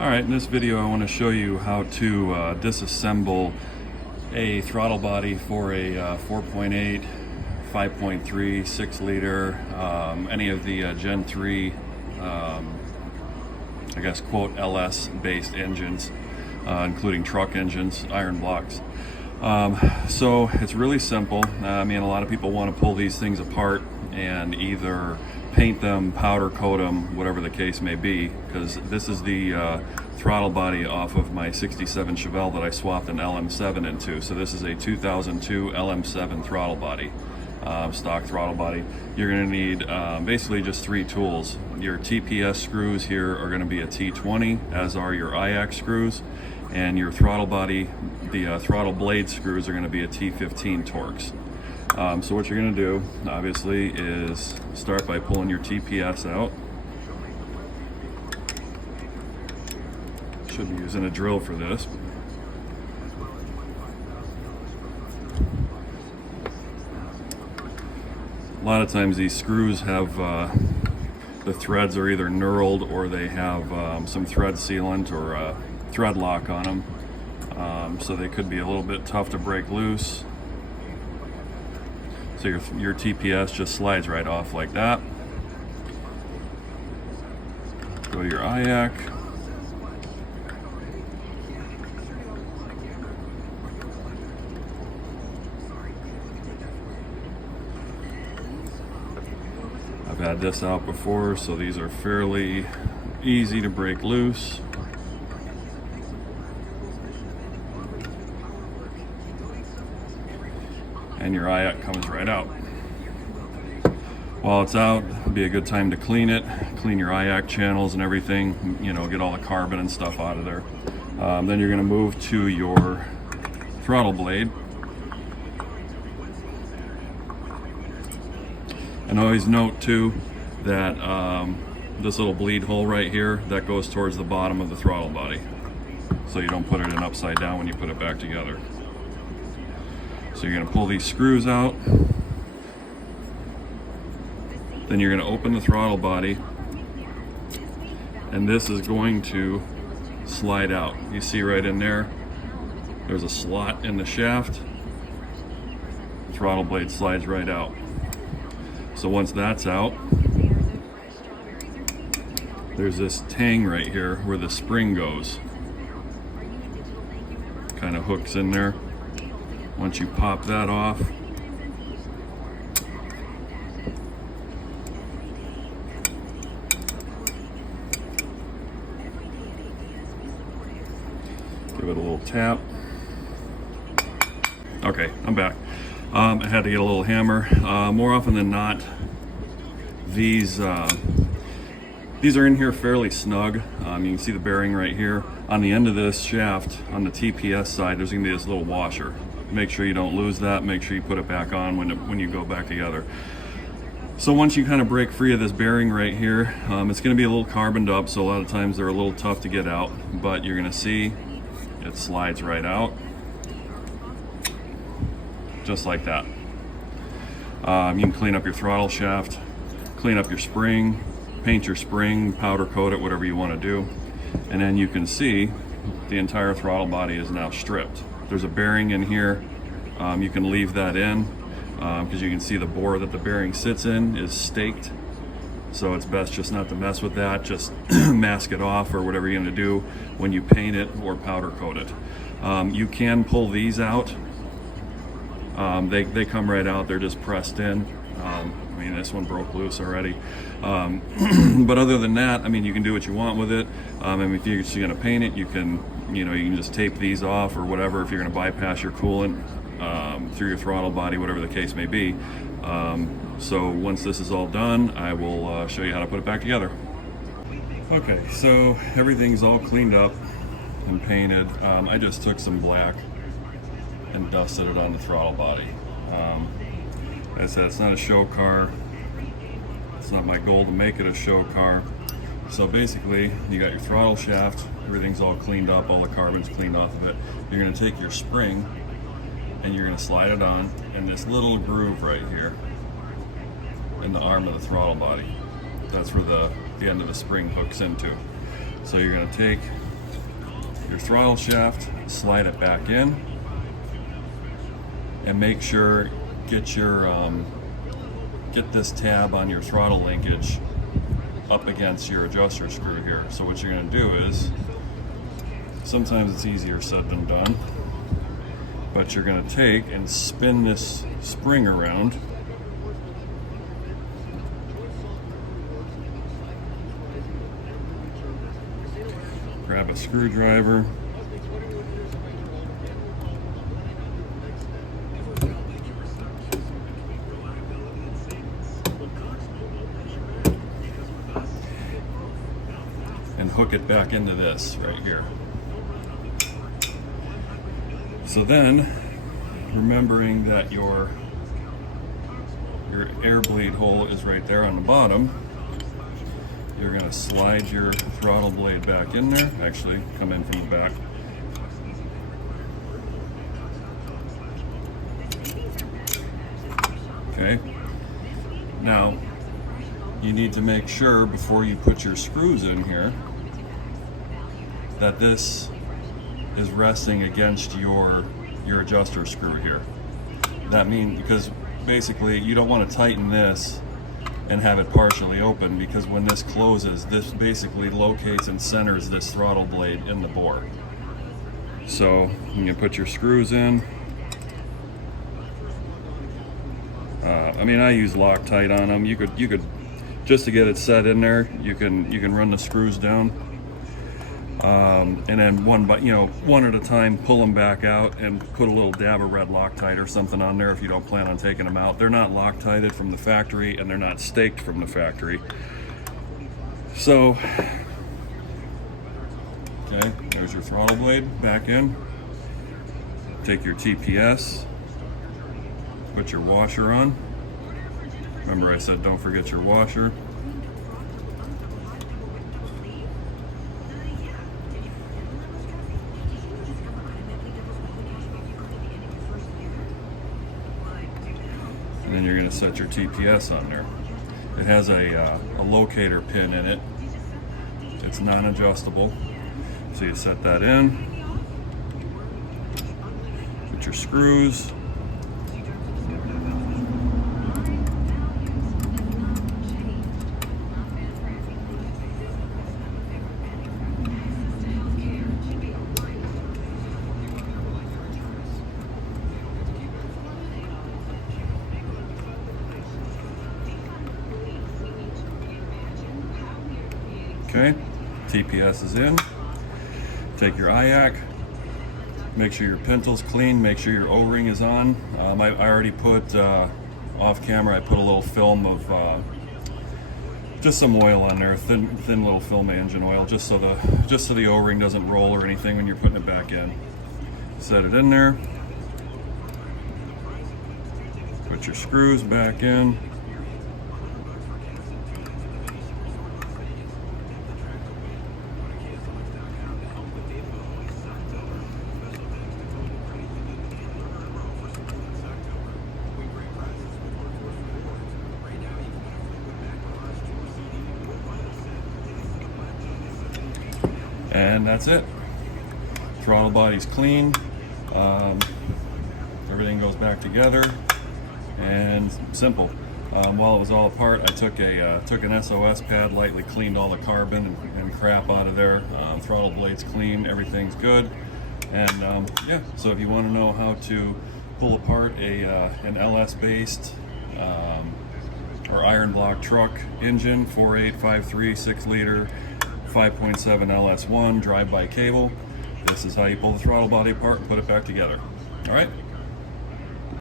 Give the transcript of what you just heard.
Alright, in this video I want to show you how to disassemble a throttle body for a 4.8, 5.3, 6 liter, any of the Gen 3, I guess quote LS based engines, including truck engines, iron blocks. So it's really simple. I mean, a lot of people want to pull these things apart and either paint them, powder coat them, whatever the case may be, because this is the throttle body off of my 67 Chevelle that I swapped an LM7 into. So this is a 2002 LM7 throttle body, stock throttle body. You're going to need basically just 3 tools. Your TPS screws here are going to be a T20, as are your IAC screws, and your throttle body, the throttle blade screws, are going to be a T15 Torx. So what you're going to do, obviously, is start by pulling your TPS out. Should be using a drill for this. A lot of times these screws have the threads are either knurled or they have some thread sealant or thread lock on them, so they could be a little bit tough to break loose. So your TPS just slides right off like that. Go to your IAC. I've had this out before, so these are fairly easy to break loose. And your IAC comes right out. While it's out, it'd be a good time to clean it, clean your IAC channels and everything, you know, get all the carbon and stuff out of there. Then you're gonna move to your throttle blade. And always note too that this little bleed hole right here, that goes towards the bottom of the throttle body. So you don't put it in upside down when you put it back together. So you're going to pull these screws out. Then you're going to open the throttle body. And this is going to slide out. You see right in there, there's a slot in the shaft. Throttle blade slides right out. So once that's out, there's this tang right here where the spring goes. Kind of hooks in there. Once you pop that off, give it a little tap. Okay, I'm back. I had to get a little hammer. More often than not, these are in here fairly snug. You can see the bearing right here. On the end of this shaft, on the TPS side, there's gonna be this little washer. Make sure you don't lose that. Make sure you put it back on when you go back together. So once you kind of break free of this bearing right here, it's going to be a little carboned up, so a lot of times they're a little tough to get out, but you're going to see it slides right out, just like that. You can clean up your throttle shaft, clean up your spring, paint your spring, powder coat it, whatever you want to do, and then you can see the entire throttle body is now stripped. There's a bearing in here. You can leave that in because you can see the bore that the bearing sits in is staked. So it's best just not to mess with that. Just mask it off or whatever you're going to do when you paint it or powder coat it. You can pull these out. They come right out. They're just pressed in. I mean, this one broke loose already. But other than that, I mean, you can do what you want with it. I mean, if you're just going to paint it, you can just tape these off or whatever if you're going to bypass your coolant through your throttle body, whatever the case may be. So once this is all done, I will show you how to put it back together. Okay, so everything's all cleaned up and painted. I just took some black and dusted it on the throttle body. As I said, it's not a show car. It's not my goal to make it a show car. So basically, you got your throttle shaft, everything's all cleaned up, all the carbon's cleaned off of it. You're going to take your spring and you're going to slide it on in this little groove right here in the arm of the throttle body. That's where the end of the spring hooks into. So you're going to take your throttle shaft, slide it back in, and make sure get this tab on your throttle linkage up against your adjuster screw here. So what you're going to do is, sometimes it's easier said than done, but you're going to take and spin this spring around. Grab a screwdriver. And hook it back into this right here. So then, remembering that your air bleed hole is right there on the bottom, you're going to slide your throttle blade back in there. Actually, come in from the back. Okay. Now, you need to make sure before you put your screws in here that this is resting against your adjuster screw here. That means, because basically you don't want to tighten this and have it partially open, because when this closes, this basically locates and centers this throttle blade in the bore. So you can put your screws in. I mean, I use Loctite on them. You could just to get it set in there. You can run the screws down, and then one at a time, pull them back out and put a little dab of red Loctite or something on there if you don't plan on taking them out. They're not Loctited from the factory, and they're not staked from the factory. So, okay, there's your throttle blade back in. Take your TPS, put your washer on. Remember I said don't forget your washer. And then you're going to set your TPS on there. It has a locator pin in it. It's non-adjustable. So you set that in. Put your screws. Okay, TPS is in. Take your IAC, make sure your pinto's clean, make sure your O-ring is on. I already put, off camera, I put a little film of just some oil on there, thin little film engine oil, just so the O-ring doesn't roll or anything when you're putting it back in. Set it in there. Put your screws back in. And that's it. Throttle body's clean. Everything goes back together, and simple. While it was all apart, I took an SOS pad, lightly cleaned all the carbon and crap out of there. Throttle blade's clean, everything's good. And yeah, so if you want to know how to pull apart an LS-based or iron block truck engine, 4.853 6-liter 5.7 LS1 drive-by cable, this is how you pull the throttle body apart and put it back together. All right.